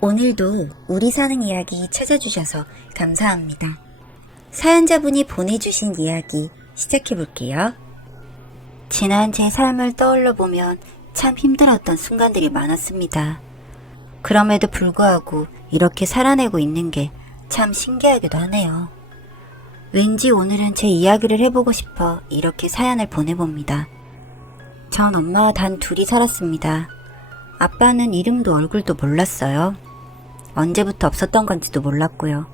오늘도 우리 사는 이야기 찾아주셔서 감사합니다. 사연자분이 보내주신 이야기 시작해볼게요. 지난 제 삶을 떠올려 보면 참 힘들었던 순간들이 많았습니다. 그럼에도 불구하고 이렇게 살아내고 있는 게 참 신기하기도 하네요. 왠지 오늘은 제 이야기를 해보고 싶어 이렇게 사연을 보내봅니다. 전 엄마와 단 둘이 살았습니다. 아빠는 이름도 얼굴도 몰랐어요. 언제부터 없었던 건지도 몰랐고요.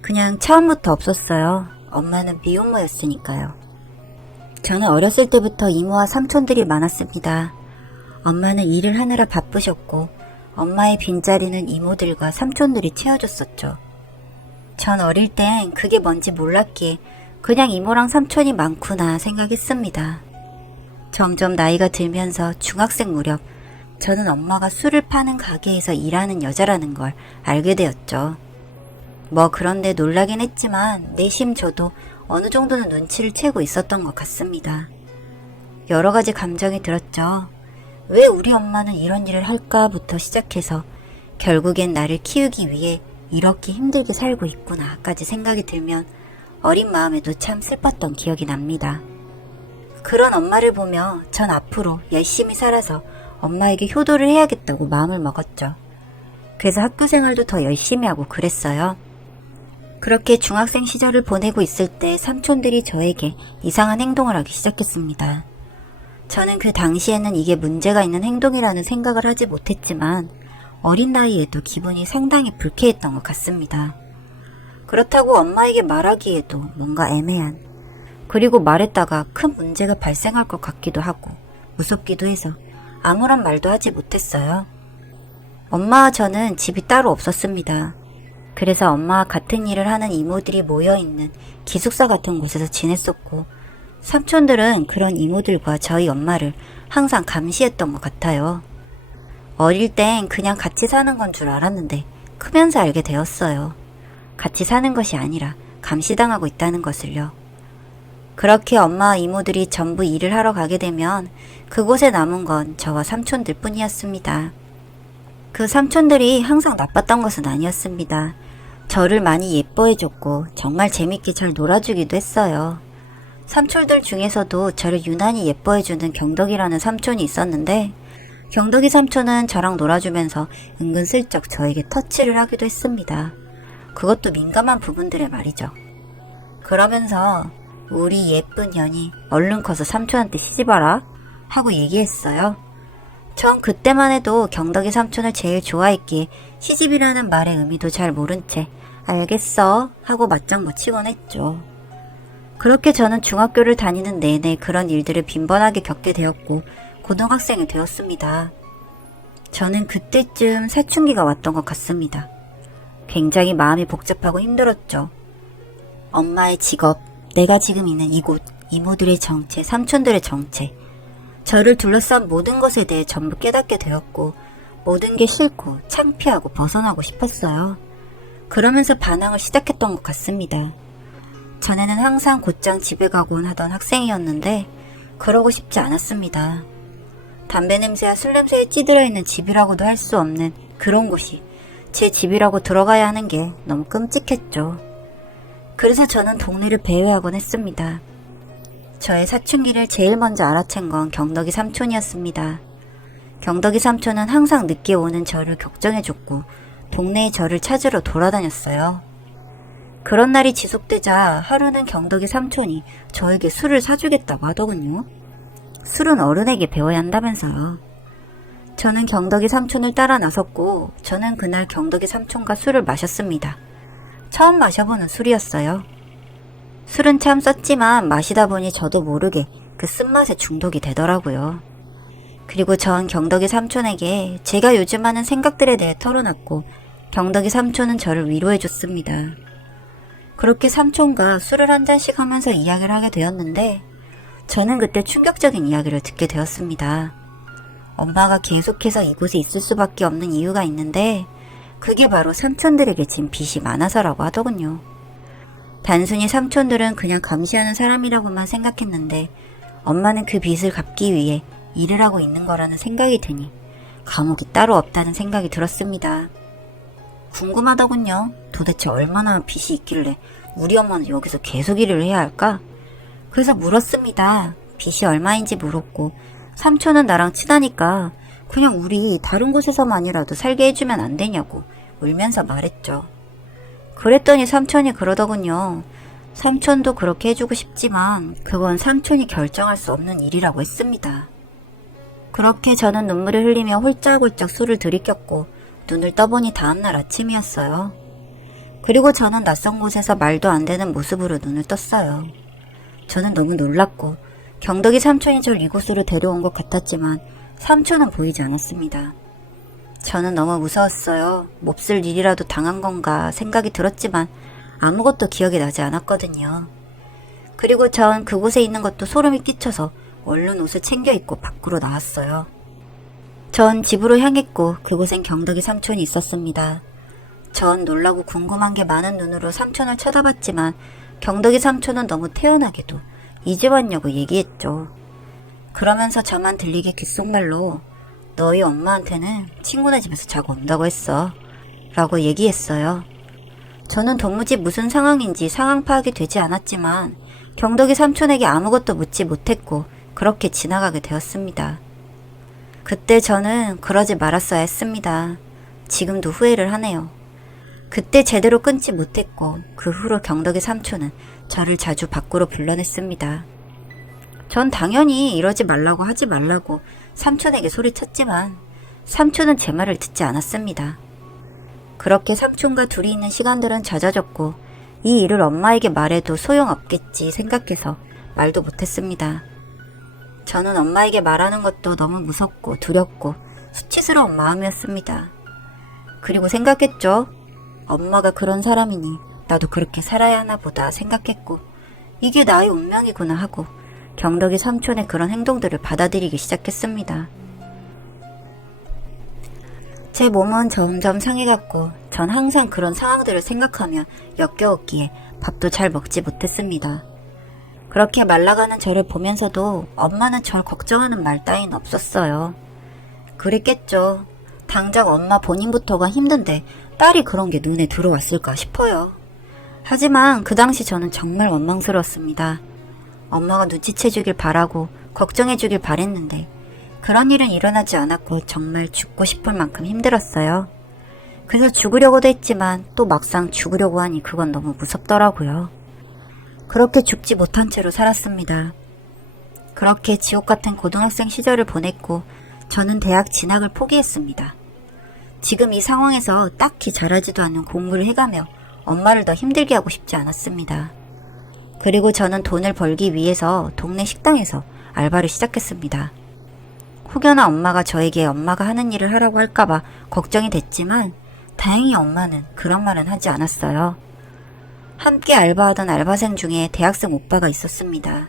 그냥 처음부터 없었어요. 엄마는 미혼모였으니까요. 저는 어렸을 때부터 이모와 삼촌들이 많았습니다. 엄마는 일을 하느라 바쁘셨고 엄마의 빈자리는 이모들과 삼촌들이 채워줬었죠. 전 어릴 땐 그게 뭔지 몰랐기에 그냥 이모랑 삼촌이 많구나 생각했습니다. 점점 나이가 들면서 중학생 무렵 저는 엄마가 술을 파는 가게에서 일하는 여자라는 걸 알게 되었죠. 뭐 그런데 놀라긴 했지만 내심 저도 어느 정도는 눈치를 채고 있었던 것 같습니다. 여러 가지 감정이 들었죠. 왜 우리 엄마는 이런 일을 할까부터 시작해서 결국엔 나를 키우기 위해 이렇게 힘들게 살고 있구나까지 생각이 들면 어린 마음에도 참 슬펐던 기억이 납니다. 그런 엄마를 보며 전 앞으로 열심히 살아서 엄마에게 효도를 해야겠다고 마음을 먹었죠. 그래서 학교 생활도 더 열심히 하고 그랬어요. 그렇게 중학생 시절을 보내고 있을 때 삼촌들이 저에게 이상한 행동을 하기 시작했습니다. 저는 그 당시에는 이게 문제가 있는 행동이라는 생각을 하지 못했지만 어린 나이에도 기분이 상당히 불쾌했던 것 같습니다. 그렇다고 엄마에게 말하기에도 뭔가 애매한, 그리고 말했다가 큰 문제가 발생할 것 같기도 하고 무섭기도 해서 아무런 말도 하지 못했어요. 엄마와 저는 집이 따로 없었습니다. 그래서 엄마와 같은 일을 하는 이모들이 모여있는 기숙사 같은 곳에서 지냈었고 삼촌들은 그런 이모들과 저희 엄마를 항상 감시했던 것 같아요. 어릴 땐 그냥 같이 사는 건 줄 알았는데 크면서 알게 되었어요. 같이 사는 것이 아니라 감시당하고 있다는 것을요. 그렇게 엄마와 이모들이 전부 일을 하러 가게 되면 그곳에 남은 건 저와 삼촌들 뿐이었습니다. 그 삼촌들이 항상 나빴던 것은 아니었습니다. 저를 많이 예뻐해줬고 정말 재밌게 잘 놀아주기도 했어요. 삼촌들 중에서도 저를 유난히 예뻐해주는 경덕이라는 삼촌이 있었는데 경덕이 삼촌은 저랑 놀아주면서 은근슬쩍 저에게 터치를 하기도 했습니다. 그것도 민감한 부분들의 말이죠. 그러면서 우리 예쁜 년이 얼른 커서 삼촌한테 시집와라 하고 얘기했어요. 처음 그때만 해도 경덕이 삼촌을 제일 좋아했기에 시집이라는 말의 의미도 잘 모른 채 알겠어 하고 맞장구 뭐 치곤 했죠. 그렇게 저는 중학교를 다니는 내내 그런 일들을 빈번하게 겪게 되었고 고등학생이 되었습니다. 저는 그때쯤 사춘기가 왔던 것 같습니다. 굉장히 마음이 복잡하고 힘들었죠. 엄마의 직업, 내가 지금 있는 이곳, 이모들의 정체, 삼촌들의 정체, 저를 둘러싼 모든 것에 대해 전부 깨닫게 되었고 모든 게 싫고 창피하고 벗어나고 싶었어요. 그러면서 반항을 시작했던 것 같습니다. 전에는 항상 곧장 집에 가곤 하던 학생이었는데 그러고 싶지 않았습니다. 담배 냄새와 술 냄새에 찌들어 있는 집이라고도 할 수 없는 그런 곳이 제 집이라고 들어가야 하는 게 너무 끔찍했죠. 그래서 저는 동네를 배회하곤 했습니다. 저의 사춘기를 제일 먼저 알아챈 건 경덕이 삼촌이었습니다. 경덕이 삼촌은 항상 늦게 오는 저를 걱정해줬고 동네에 저를 찾으러 돌아다녔어요. 그런 날이 지속되자 하루는 경덕이 삼촌이 저에게 술을 사주겠다고 하더군요. 술은 어른에게 배워야 한다면서요. 저는 경덕이 삼촌을 따라 나섰고 저는 그날 경덕이 삼촌과 술을 마셨습니다. 처음 마셔보는 술이었어요. 술은 참 썼지만 마시다 보니 저도 모르게 그 쓴맛에 중독이 되더라고요. 그리고 전 경덕이 삼촌에게 제가 요즘 하는 생각들에 대해 털어놨고 경덕이 삼촌은 저를 위로해줬습니다. 그렇게 삼촌과 술을 한 잔씩 하면서 이야기를 하게 되었는데 저는 그때 충격적인 이야기를 듣게 되었습니다. 엄마가 계속해서 이곳에 있을 수밖에 없는 이유가 있는데 그게 바로 삼촌들에게 진 빚이 많아서라고 하더군요. 단순히 삼촌들은 그냥 감시하는 사람이라고만 생각했는데 엄마는 그 빚을 갚기 위해 일을 하고 있는 거라는 생각이 드니 감옥이 따로 없다는 생각이 들었습니다. 궁금하더군요. 도대체 얼마나 빚이 있길래 우리 엄마는 여기서 계속 일을 해야 할까? 그래서 물었습니다. 빚이 얼마인지 물었고, 삼촌은 나랑 친하니까 그냥 우리 다른 곳에서만이라도 살게 해주면 안 되냐고 울면서 말했죠. 그랬더니 삼촌이 그러더군요. 삼촌도 그렇게 해주고 싶지만 그건 삼촌이 결정할 수 없는 일이라고 했습니다. 그렇게 저는 눈물을 흘리며 홀짝홀짝 술을 들이켰고 눈을 떠보니 다음날 아침이었어요. 그리고 저는 낯선 곳에서 말도 안 되는 모습으로 눈을 떴어요. 저는 너무 놀랐고 경덕이 삼촌이 절 이곳으로 데려온 것 같았지만 삼촌은 보이지 않았습니다. 저는 너무 무서웠어요. 몹쓸 일이라도 당한 건가 생각이 들었지만 아무것도 기억이 나지 않았거든요. 그리고 전 그곳에 있는 것도 소름이 끼쳐서 얼른 옷을 챙겨 입고 밖으로 나왔어요. 전 집으로 향했고 그곳엔 경덕이 삼촌이 있었습니다. 전 놀라고 궁금한 게 많은 눈으로 삼촌을 쳐다봤지만 경덕이 삼촌은 너무 태연하게도 이제 왔냐고 얘기했죠. 그러면서 저만 들리게 귓속말로 너희 엄마한테는 친구네 집에서 자고 온다고 했어 라고 얘기했어요. 저는 도무지 무슨 상황인지 상황 파악이 되지 않았지만 경덕이 삼촌에게 아무것도 묻지 못했고 그렇게 지나가게 되었습니다. 그때 저는 그러지 말았어야 했습니다. 지금도 후회를 하네요. 그때 제대로 끊지 못했고 그 후로 경덕이 삼촌은 저를 자주 밖으로 불러냈습니다. 전 당연히 이러지 말라고 하지 말라고 삼촌에게 소리쳤지만 삼촌은 제 말을 듣지 않았습니다. 그렇게 삼촌과 둘이 있는 시간들은 잦아졌고 이 일을 엄마에게 말해도 소용없겠지 생각해서 말도 못했습니다. 저는 엄마에게 말하는 것도 너무 무섭고 두렵고 수치스러운 마음이었습니다. 그리고 생각했죠. 엄마가 그런 사람이니 나도 그렇게 살아야 하나 보다 생각했고 이게 나의 운명이구나 하고 경덕이 삼촌의 그런 행동들을 받아들이기 시작했습니다. 제 몸은 점점 상해갔고 전 항상 그런 상황들을 생각하며 역겨웠기에 밥도 잘 먹지 못했습니다. 그렇게 말라가는 저를 보면서도 엄마는 절 걱정하는 말 따윈 없었어요. 그랬겠죠. 당장 엄마 본인부터가 힘든데 딸이 그런 게 눈에 들어왔을까 싶어요. 하지만 그 당시 저는 정말 원망스러웠습니다. 엄마가 눈치채주길 바라고 걱정해주길 바랬는데 그런 일은 일어나지 않았고 정말 죽고 싶을 만큼 힘들었어요. 그래서 죽으려고도 했지만 또 막상 죽으려고 하니 그건 너무 무섭더라고요. 그렇게 죽지 못한 채로 살았습니다. 그렇게 지옥 같은 고등학생 시절을 보냈고 저는 대학 진학을 포기했습니다. 지금 이 상황에서 딱히 잘하지도 않는 공부를 해가며 엄마를 더 힘들게 하고 싶지 않았습니다. 그리고 저는 돈을 벌기 위해서 동네 식당에서 알바를 시작했습니다. 혹여나 엄마가 저에게 엄마가 하는 일을 하라고 할까봐 걱정이 됐지만 다행히 엄마는 그런 말은 하지 않았어요. 함께 알바하던 알바생 중에 대학생 오빠가 있었습니다.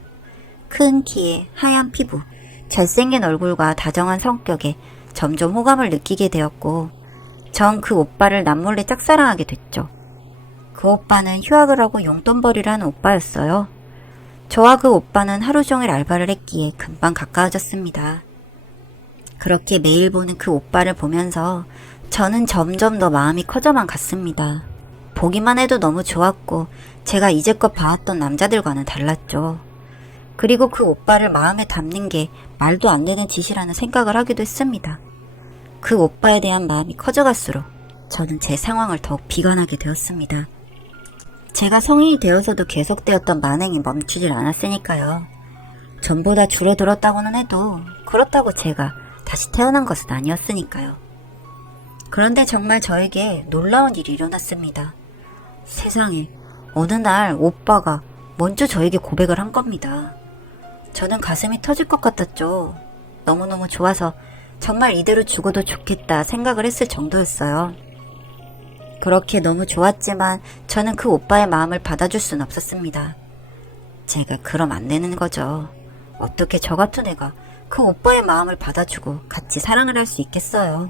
큰 키에 하얀 피부, 잘생긴 얼굴과 다정한 성격에 점점 호감을 느끼게 되었고 전 그 오빠를 남몰래 짝사랑하게 됐죠. 그 오빠는 휴학을 하고 용돈벌이를 하는 오빠였어요. 저와 그 오빠는 하루 종일 알바를 했기에 금방 가까워졌습니다. 그렇게 매일 보는 그 오빠를 보면서 저는 점점 더 마음이 커져만 갔습니다. 보기만 해도 너무 좋았고 제가 이제껏 봐왔던 남자들과는 달랐죠. 그리고 그 오빠를 마음에 담는 게 말도 안 되는 짓이라는 생각을 하기도 했습니다. 그 오빠에 대한 마음이 커져갈수록 저는 제 상황을 더욱 비관하게 되었습니다. 제가 성인이 되어서도 계속되었던 만행이 멈추질 않았으니까요. 전보다 줄어들었다고는 해도 그렇다고 제가 다시 태어난 것은 아니었으니까요. 그런데 정말 저에게 놀라운 일이 일어났습니다. 세상에 어느 날 오빠가 먼저 저에게 고백을 한 겁니다. 저는 가슴이 터질 것 같았죠. 너무너무 좋아서 정말 이대로 죽어도 좋겠다 생각을 했을 정도였어요. 그렇게 너무 좋았지만 저는 그 오빠의 마음을 받아줄 순 없었습니다. 제가 그럼 안 되는 거죠. 어떻게 저 같은 애가 그 오빠의 마음을 받아주고 같이 사랑을 할 수 있겠어요.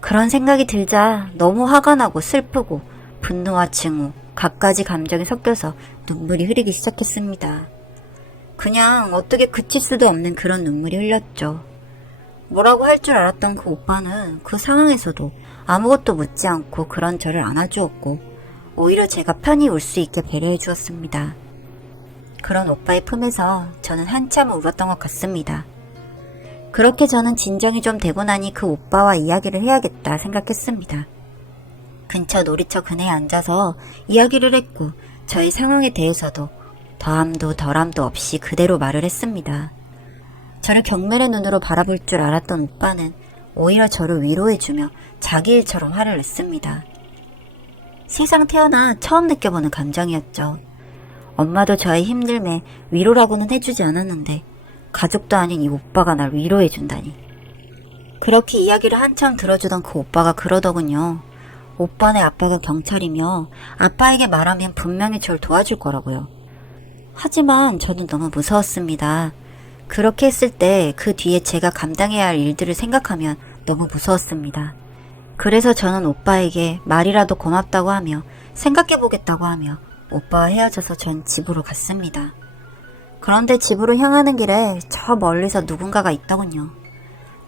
그런 생각이 들자 너무 화가 나고 슬프고 분노와 증오, 갖가지 감정이 섞여서 눈물이 흐르기 시작했습니다. 그냥 어떻게 그칠 수도 없는 그런 눈물이 흘렸죠. 뭐라고 할 줄 알았던 그 오빠는 그 상황에서도 아무것도 묻지 않고 그런 저를 안아주었고 오히려 제가 편히 울 수 있게 배려해 주었습니다. 그런 오빠의 품에서 저는 한참 울었던 것 같습니다. 그렇게 저는 진정이 좀 되고 나니 그 오빠와 이야기를 해야겠다 생각했습니다. 근처 놀이터 그네에 앉아서 이야기를 했고 저희 상황에 대해서도 더함도 덜함도 없이 그대로 말을 했습니다. 저를 경멸의 눈으로 바라볼 줄 알았던 오빠는 오히려 저를 위로해주며 자기 일처럼 화를 냈습니다. 세상 태어나 처음 느껴보는 감정이었죠. 엄마도 저의 힘듦에 위로라고는 해주지 않았는데 가족도 아닌 이 오빠가 날 위로해준다니. 그렇게 이야기를 한참 들어주던 그 오빠가 그러더군요. 오빠네 아빠가 경찰이며 아빠에게 말하면 분명히 절 도와줄 거라고요. 하지만 저는 너무 무서웠습니다. 그렇게 했을 때 그 뒤에 제가 감당해야 할 일들을 생각하면 너무 무서웠습니다. 그래서 저는 오빠에게 말이라도 고맙다고 하며 생각해보겠다고 하며 오빠와 헤어져서 전 집으로 갔습니다. 그런데 집으로 향하는 길에 저 멀리서 누군가가 있더군요.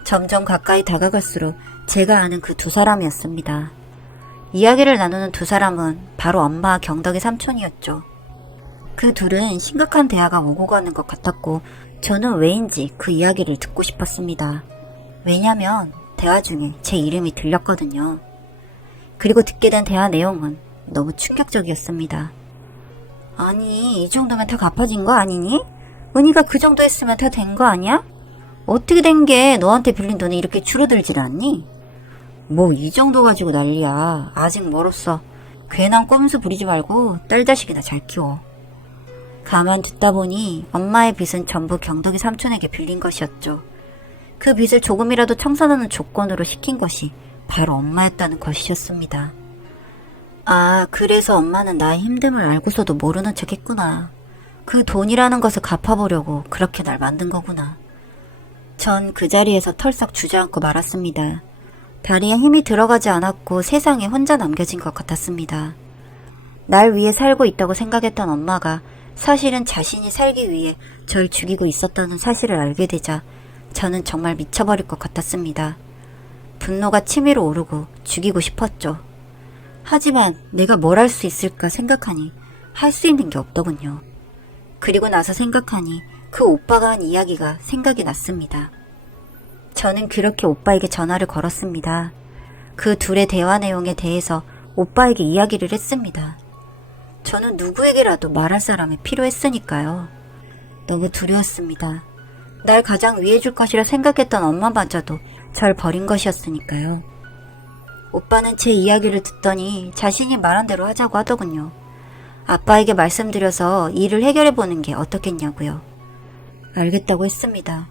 점점 가까이 다가갈수록 제가 아는 그 두 사람이었습니다. 이야기를 나누는 두 사람은 바로 엄마와 경덕의 삼촌이었죠. 그 둘은 심각한 대화가 오고 가는 것 같았고 저는 왜인지 그 이야기를 듣고 싶었습니다. 왜냐면 대화 중에 제 이름이 들렸거든요. 그리고 듣게 된 대화 내용은 너무 충격적이었습니다. 아니, 이 정도면 다 갚아진 거 아니니? 은희가 그 정도 했으면 다 된 거 아니야? 어떻게 된 게 너한테 빌린 돈이 이렇게 줄어들질 않니? 뭐 이 정도 가지고 난리야. 아직 멀었어. 괜한 꼼수 부리지 말고 딸 자식이나 잘 키워. 가만 듣다 보니 엄마의 빚은 전부 경덕이 삼촌에게 빌린 것이었죠. 그 빚을 조금이라도 청산하는 조건으로 시킨 것이 바로 엄마였다는 것이었습니다. 아, 그래서 엄마는 나의 힘듦을 알고서도 모르는 척 했구나. 그 돈이라는 것을 갚아보려고 그렇게 날 만든 거구나. 전 그 자리에서 털썩 주저앉고 말았습니다. 다리에 힘이 들어가지 않았고 세상에 혼자 남겨진 것 같았습니다. 날 위해 살고 있다고 생각했던 엄마가 사실은 자신이 살기 위해 절 죽이고 있었다는 사실을 알게 되자 저는 정말 미쳐버릴 것 같았습니다. 분노가 치밀어 오르고 죽이고 싶었죠. 하지만 내가 뭘 할 수 있을까 생각하니 할 수 있는 게 없더군요. 그리고 나서 생각하니 그 오빠가 한 이야기가 생각이 났습니다. 저는 그렇게 오빠에게 전화를 걸었습니다. 그 둘의 대화 내용에 대해서 오빠에게 이야기를 했습니다. 저는 누구에게라도 말할 사람이 필요했으니까요. 너무 두려웠습니다. 날 가장 위해줄 것이라 생각했던 엄마마저도 절 버린 것이었으니까요. 오빠는 제 이야기를 듣더니 자신이 말한 대로 하자고 하더군요. 아빠에게 말씀드려서 일을 해결해보는 게 어떻겠냐고요. 알겠다고 했습니다.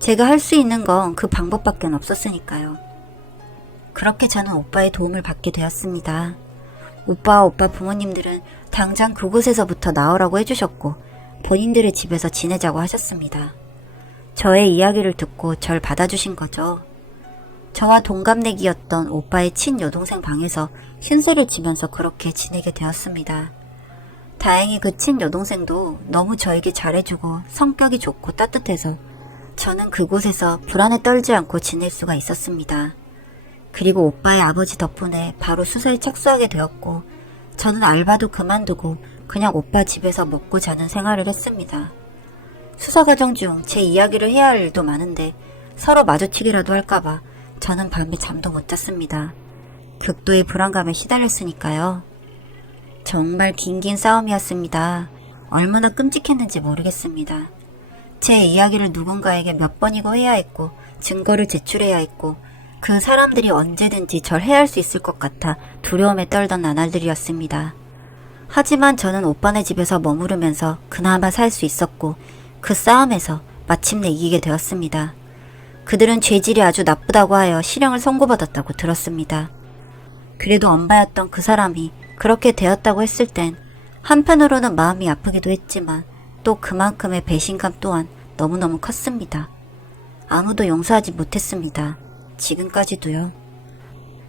제가 할 수 있는 건 그 방법밖에 없었으니까요. 그렇게 저는 오빠의 도움을 받게 되었습니다. 오빠와 오빠 부모님들은 당장 그곳에서부터 나오라고 해주셨고 본인들의 집에서 지내자고 하셨습니다. 저의 이야기를 듣고 절 받아주신 거죠. 저와 동갑내기였던 오빠의 친여동생 방에서 신세를 지면서 그렇게 지내게 되었습니다. 다행히 그 친여동생도 너무 저에게 잘해주고 성격이 좋고 따뜻해서 저는 그곳에서 불안에 떨지 않고 지낼 수가 있었습니다. 그리고 오빠의 아버지 덕분에 바로 수사에 착수하게 되었고 저는 알바도 그만두고 그냥 오빠 집에서 먹고 자는 생활을 했습니다. 수사 과정 중 제 이야기를 해야 할 일도 많은데 서로 마주치기라도 할까봐 저는 밤에 잠도 못 잤습니다. 극도의 불안감에 시달렸으니까요. 정말 긴 싸움이었습니다. 얼마나 끔찍했는지 모르겠습니다. 제 이야기를 누군가에게 몇 번이고 해야 했고 증거를 제출해야 했고 그 사람들이 언제든지 절 해할 수 있을 것 같아 두려움에 떨던 나날들이었습니다. 하지만 저는 오빠네 집에서 머무르면서 그나마 살 수 있었고 그 싸움에서 마침내 이기게 되었습니다. 그들은 죄질이 아주 나쁘다고 하여 실형을 선고받았다고 들었습니다. 그래도 엄마였던 그 사람이 그렇게 되었다고 했을 땐 한편으로는 마음이 아프기도 했지만 또 그만큼의 배신감 또한 너무너무 컸습니다. 아무도 용서하지 못했습니다. 지금까지도요.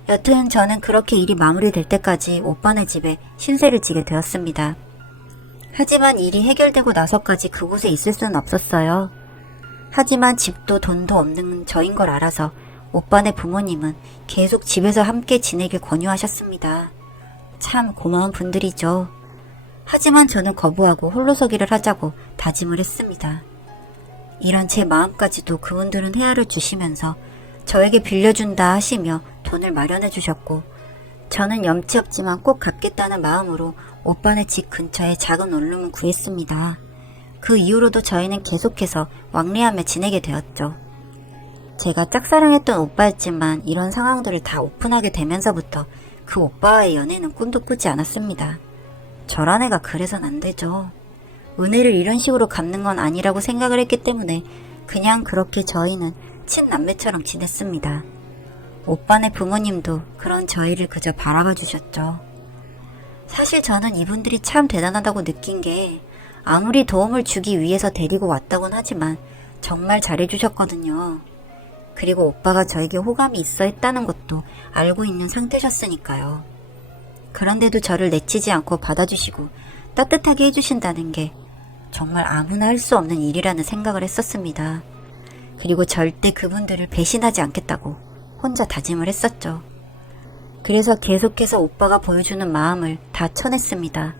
여튼 저는 그렇게 일이 마무리될 때까지 오빠네 집에 신세를 지게 되었습니다. 하지만 일이 해결되고 나서까지 그곳에 있을 수는 없었어요. 하지만 집도 돈도 없는 저인 걸 알아서 오빠네 부모님은 계속 집에서 함께 지내길 권유하셨습니다. 참 고마운 분들이죠. 하지만 저는 거부하고 홀로서기를 하자고 다짐을 했습니다. 이런 제 마음까지도 그분들은 헤아려 주시면서 저에게 빌려준다 하시며 돈을 마련해 주셨고, 저는 염치 없지만 꼭 갚겠다는 마음으로 오빠네 집 근처에 작은 원룸을 구했습니다. 그 이후로도 저희는 계속해서 왕래하며 지내게 되었죠. 제가 짝사랑했던 오빠였지만 이런 상황들을 다 오픈하게 되면서부터 그 오빠와의 연애는 꿈도 꾸지 않았습니다. 저런 애가 그래선 안 되죠. 은혜를 이런 식으로 갚는 건 아니라고 생각을 했기 때문에 그냥 그렇게 저희는 친남매처럼 지냈습니다. 오빠네 부모님도 그런 저희를 그저 바라봐 주셨죠. 사실 저는 이분들이 참 대단하다고 느낀 게, 아무리 도움을 주기 위해서 데리고 왔다곤 하지만 정말 잘해주셨거든요. 그리고 오빠가 저에게 호감이 있어 했다는 것도 알고 있는 상태셨으니까요. 그런데도 저를 내치지 않고 받아주시고 따뜻하게 해주신다는 게 정말 아무나 할 수 없는 일이라는 생각을 했었습니다. 그리고 절대 그분들을 배신하지 않겠다고 혼자 다짐을 했었죠. 그래서 계속해서 오빠가 보여주는 마음을 다 쳐냈습니다.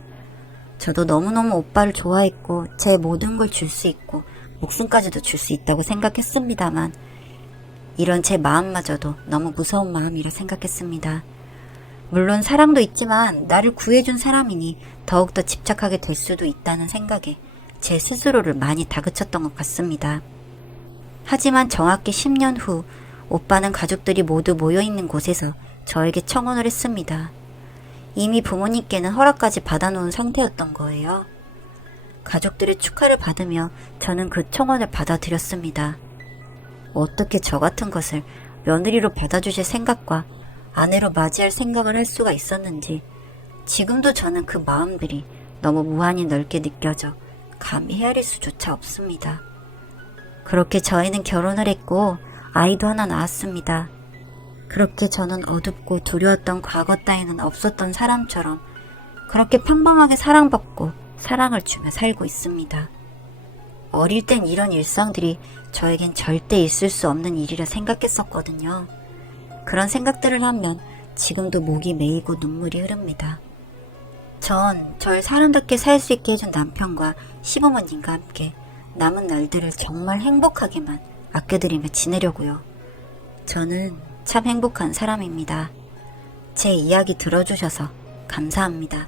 저도 너무너무 오빠를 좋아했고 제 모든 걸 줄 수 있고 목숨까지도 줄 수 있다고 생각했습니다만, 이런 제 마음마저도 너무 무서운 마음이라 생각했습니다. 물론 사랑도 있지만 나를 구해준 사람이니 더욱더 집착하게 될 수도 있다는 생각에 제 스스로를 많이 다그쳤던 것 같습니다. 하지만 정확히 10년 후 오빠는 가족들이 모두 모여있는 곳에서 저에게 청혼을 했습니다. 이미 부모님께는 허락까지 받아놓은 상태였던 거예요. 가족들의 축하를 받으며 저는 그 청혼을 받아들였습니다. 어떻게 저 같은 것을 며느리로 받아주실 생각과 아내로 맞이할 생각을 할 수가 있었는지, 지금도 저는 그 마음들이 너무 무한히 넓게 느껴져 감히 헤아릴 수조차 없습니다. 그렇게 저희는 결혼을 했고 아이도 하나 낳았습니다. 그렇게 저는 어둡고 두려웠던 과거 따위는 없었던 사람처럼 그렇게 평범하게 사랑받고 사랑을 주며 살고 있습니다. 어릴 땐 이런 일상들이 저에겐 절대 있을 수 없는 일이라 생각했었거든요. 그런 생각들을 하면 지금도 목이 메이고 눈물이 흐릅니다. 전 절 사람답게 살 수 있게 해준 남편과 시부모님과 함께 남은 날들을 정말 행복하게만 아껴드리며 지내려고요. 저는 참 행복한 사람입니다. 제 이야기 들어주셔서 감사합니다.